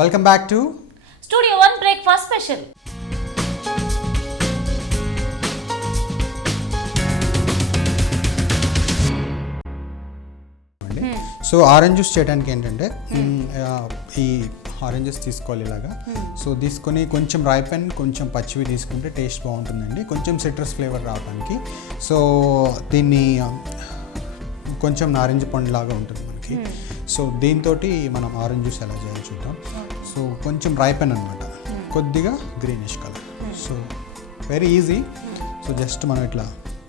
Welcome back to studio 1 breakfast special. So orange juice చేయడానికి ఏంటంటే ఈ ఆరెంజెస్ తీసుకోవాలి ఇలాగా. సో తీసుకొని కొంచెం రైపెన్ కొంచెం పచ్చివి తీసుకుంటే టేస్ట్ బాగుంటుందండి, కొంచెం సిట్రస్ ఫ్లేవర్ రావడానికి. సో దీన్ని కొంచెం నారింజ పండు లాగా ఉంటుంది మనకి. సో దీంతో మనం ఆరెంజ్ జ్యూస్ ఎలా చేయాలో చూద్దాం. సో కొంచెం రైపెన్ అనమాట, కొద్దిగా greenish colour. So very easy. So just మనం ఇట్లా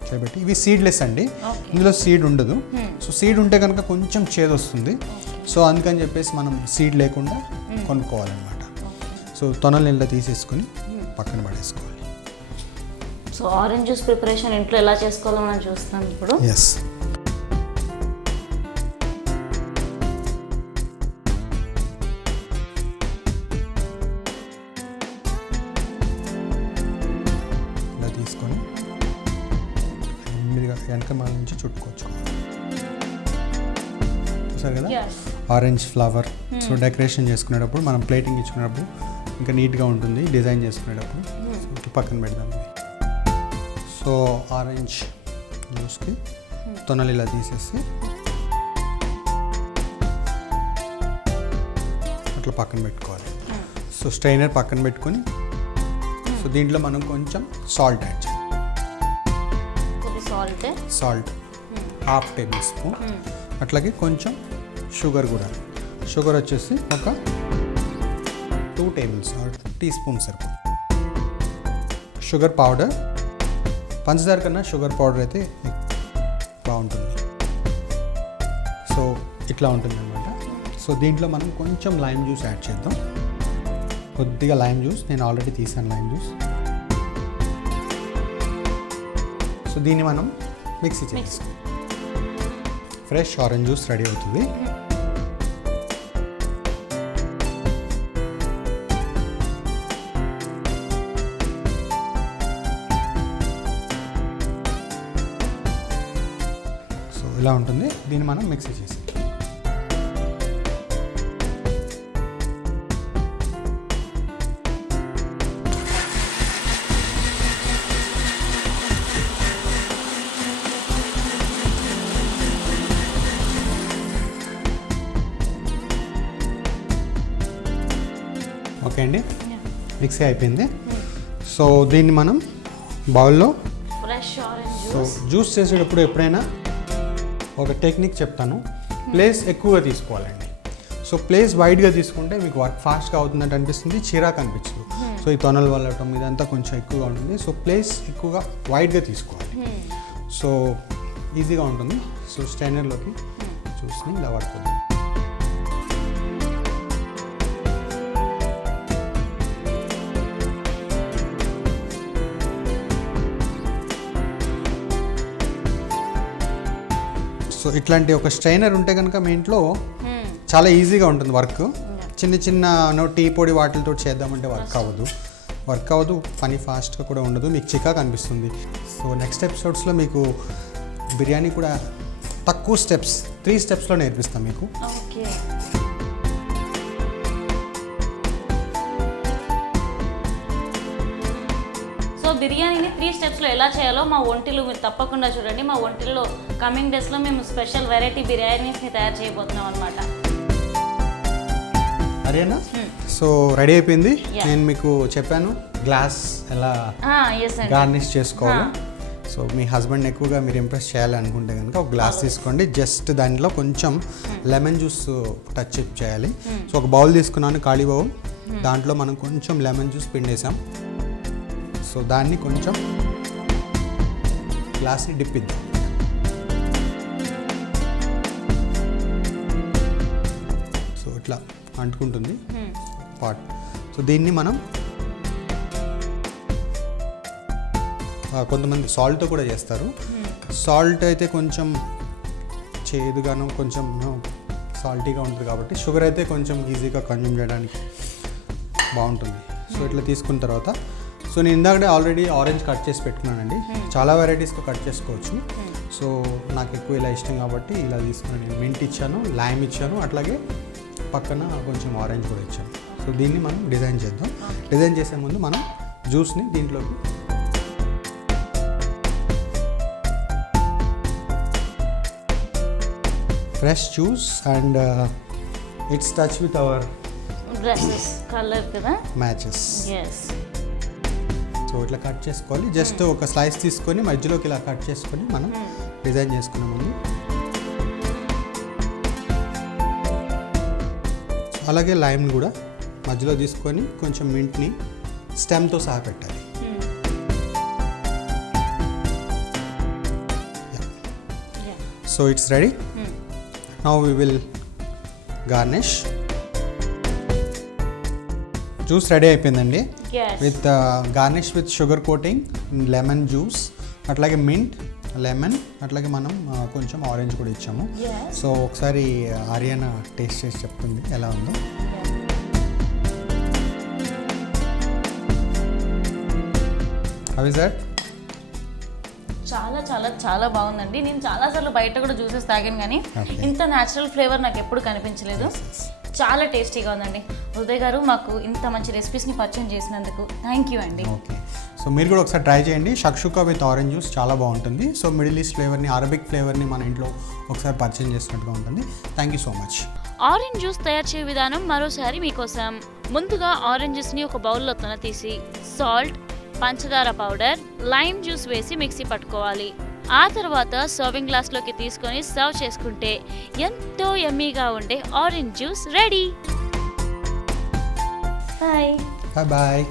చేయబెట్టి, ఇవి సీడ్లెస్ అండి, ఇందులో సీడ్ ఉండదు. సో సీడ్ ఉంటే కనుక కొంచెం చేదు వస్తుంది. సో అందుకని చెప్పేసి మనం సీడ్ లేకుండా కొనుక్కోవాలన్నమాట. సో తొనలు నీళ్ళ తీసేసుకొని పక్కన పడేసుకోవాలి. సో ఆరెంజ్ జ్యూస్ ప్రిపరేషన్ ఇంట్లో ఎలా చేసుకోవాలో మనం చూస్తాం ఇప్పుడు. ఎస్, ఇలా తీసుకొని వెనక మన నుంచి చుట్టుకోవచ్చు. చూసారు కదా ఆరెంజ్ ఫ్లవర్. సో డెకరేషన్ చేసుకునేటప్పుడు మనం ప్లేటింగ్ ఇచ్చుకునేటప్పుడు ఇంకా నీట్గా ఉంటుంది, డిజైన్ చేసుకునేటప్పుడు. సో పక్కన పెడదాం. సో ఆరెంజ్ జ్యూస్కి తొనలు ఇలా తీసేసి అట్లా పక్కన పెట్టుకోవాలి. సో స్ట్రైనర్ పక్కన పెట్టుకొని, సో దీంట్లో మనం కొంచెం సాల్ట్ యాడ్ చేయాలి. Salt half table spoon. అట్లాగే కొంచెం షుగర్ కూడా. షుగర్ వచ్చేసి ఒక 2 టేబుల్స్ టీ స్పూన్ సరిపోతుంది. షుగర్ పౌడర్, పంచదార కన్నా షుగర్ పౌడర్ అయితే బాగుంటుంది. సో ఇట్లా ఉంటుంది అనమాట. సో దీంట్లో మనం కొంచెం లైమ్ జ్యూస్ యాడ్ చేద్దాం. కొద్దిగా లైమ్ జ్యూస్, నేను ఆల్రెడీ తీసాను లైమ్ జ్యూస్. సో దీన్ని మనం మిక్సీ చేసుకోవాలి. ఫ్రెష్ ఆరెంజ్ జ్యూస్ రెడీ అవుతుంది. సో ఇలా ఉంటుంది. దీన్ని మనం మిక్సీ చేసి ఓకే అండి, మిక్సీ అయిపోయింది. సో దీన్ని మనం బౌల్లో, ఫ్రెష్ ఆరెంజ్ సో జ్యూస్ చేసేటప్పుడు ఎప్పుడైనా ఒక టెక్నిక్ చెప్తాను. ప్లేస్ ఎక్కువగా తీసుకోవాలండి. సో ప్లేస్ వైడ్గా తీసుకుంటే మీకు వర్క్ ఫాస్ట్గా అవుతుందంటే అనిపిస్తుంది, చిరాకు అనిపించదు. సో ఈ తొనలు వల్లటం ఇదంతా కొంచెం ఎక్కువగా ఉంటుంది. సో ప్లేస్ ఎక్కువగా వైడ్గా తీసుకోవాలి. సో ఈజీగా ఉంటుంది. సో స్టైనర్లోకి జ్యూస్ని ఇలా పడుతుంది. సో ఇట్లాంటి ఒక స్ట్రైనర్ ఉంటే కనుక మీ ఇంట్లో చాలా ఈజీగా ఉంటుంది వర్క్. చిన్న చిన్న టీ పొడి వాటితో చేద్దామంటే వర్క్ అవ్వదు, పని ఫాస్ట్గా కూడా ఉండదు, మీకు చికాకు అనిపిస్తుంది. సో నెక్స్ట్ ఎపిసోడ్స్లో మీకు బిర్యానీ కూడా తక్కువ స్టెప్స్, 3 స్టెప్స్లో నేర్పిస్తాం మీకు. ఓకే. సో బిర్యానీని 3 స్టెప్స్లో ఎలా చేయాలో మా ఒంటిలో మీరు తప్పకుండా చూడండి. మా ఒంటిలో కమింగ్ డేస్లో మేము స్పెషల్ వెరైటీ బిర్యానీస్ని తయారు చేయబోతున్నాం అనమాట. అరేనా? సో రెడీ అయిపోయింది. నేను మీకు చెప్పాను గ్లాస్ ఎలా గార్నిష్ చేసుకోవాలి. సో మీ హస్బెండ్ ఎక్కువగా మీరు ఇంప్రెస్ చేయాలనుకుంటే కనుక ఒక గ్లాస్ తీసుకోండి. జస్ట్ దాంట్లో కొంచెం లెమన్ జ్యూస్ టచ్ చేయాలి. సో ఒక బౌల్ తీసుకున్నాను, ఖాళీ బౌల్. దాంట్లో మనం కొంచెం లెమన్ జ్యూస్ పిండేసాం. సో దాన్ని కొంచెం గ్లాస్ని డిప్ ఇద్దాం. సో ఇట్లా అంటుకుంటుంది పాట్. సో దీన్ని మనం కొంతమంది సాల్ట్తో కూడా చేస్తారు. సాల్ట్ అయితే కొంచెం చేదుగాను కొంచెం సాల్టీగా ఉంటుంది కాబట్టి, షుగర్ అయితే కొంచెం ఈజీగా కన్జ్యూమ్ చేయడానికి బాగుంటుంది. సో ఇట్లా తీసుకున్న తర్వాత, సో నేను ఇందాకడే ఆల్రెడీ ఆరెంజ్ కట్ చేసి పెట్టుకున్నానండి. చాలా వెరైటీస్తో కట్ చేసుకోవచ్చు. సో నాకు ఎక్కువ ఇలా ఇష్టం కాబట్టి ఇలా తీసుకున్నాను. నేను మింట్ ఇచ్చాను, లైమ్ ఇచ్చాను, అట్లాగే పక్కన కొంచెం ఆరెంజ్ కూడా ఇచ్చాను. సో సో దీన్ని మనం డిజైన్ చేద్దాం. డిజైన్ చేసే ముందు మనం జ్యూస్ని దీంట్లోకి fresh juice and it's touch with our dresses colour కదా మ్యాచెస్. ఎస్. సో ఇట్లా కట్ చేసుకోవాలి. జస్ట్ ఒక స్లైస్ తీసుకొని మధ్యలోకి ఇలా కట్ చేసుకొని మనం డిజైన్ చేసుకున్నామండి. అలాగే లైమ్ని కూడా మధ్యలో తీసుకొని కొంచెం మింట్ని స్టెమ్తో సహా పెట్టాలి. So it's ready. Now we will garnish. Juice ready అయిపోయిందండి. With garnish with sugar coating, lemon juice, అట్లాగే మింట్, లెమన్, అట్లాగే మనం కొంచెం ఆరెంజ్ కూడా ఇచ్చాము. సో ఒకసారి ఆర్యన టేస్ట్ చేసి చెప్తుంది ఎలా ఉందో. How is that? చాలా చాలా చాలా బాగుందండి. నేను చాలాసార్లు బయట కూడా జ్యూసెస్ తాగాను కానీ ఇంత న్యాచురల్ ఫ్లేవర్ నాకు ఎప్పుడు కనిపించలేదు. చాలా టేస్టీగా ఉందండి. ఉదయ్ గారు మాకు ఇంత మంచి రెసిపీస్ని పరిచయం చేసినందుకు థ్యాంక్ యూ అండి. ఓకే, సో మీరు కూడా ఒకసారి ట్రై చేయండి. షక్షుకా విత్ ఆరెంజ్ జ్యూస్ చాలా బాగుంటుంది. సో మిడిల్ ఈస్ట్ ఫ్లేవర్ని, అరబిక్ ఫ్లేవర్ని మన ఇంట్లో ఒకసారి పరిచయం చేసినట్టుగా ఉంటుంది. Thank you so much. Orange juice తయారు చేసే విధానం మరోసారి మీకోసం. ముందుగా ఆరెంజ్ జ్యూస్ని ఒక బౌల్లో తీసి సాల్ట్, పంచదార పౌడర్, లైమ్ జ్యూస్ వేసి మిక్సీ పట్టుకోవాలి. ఆ తర్వాత సర్వింగ్ గ్లాస్లోకి తీసుకొని సర్వ్ చేసుకుంటే ఎంతో యమ్మీగా ఉండే orange juice ready. Bye bye.